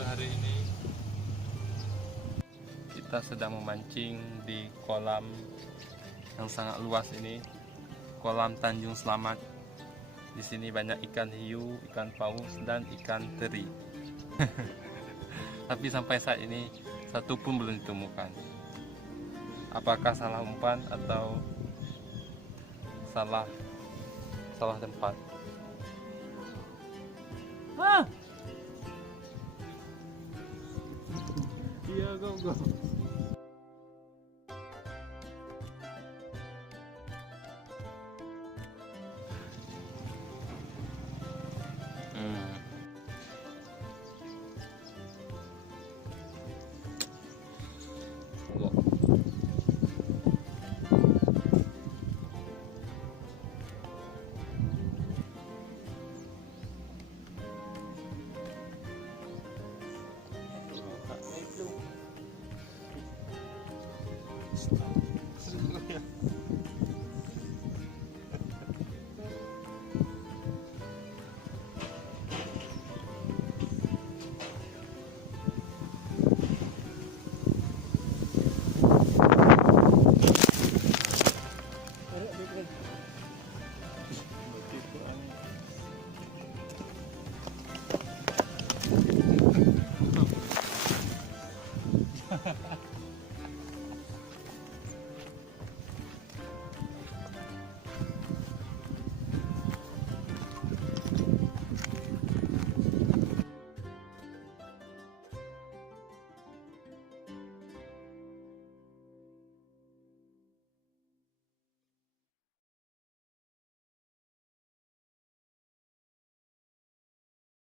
video hari ini kita sedang memancing di kolam yang sangat luas ini, kolam Tanjung Selamat. Di sini banyak ikan hiu, ikan paus, dan ikan teri. Tapi sampai saat ini satu pun belum ditemukan. Apakah salah umpan atau salah tempat? Ah! Iya, go.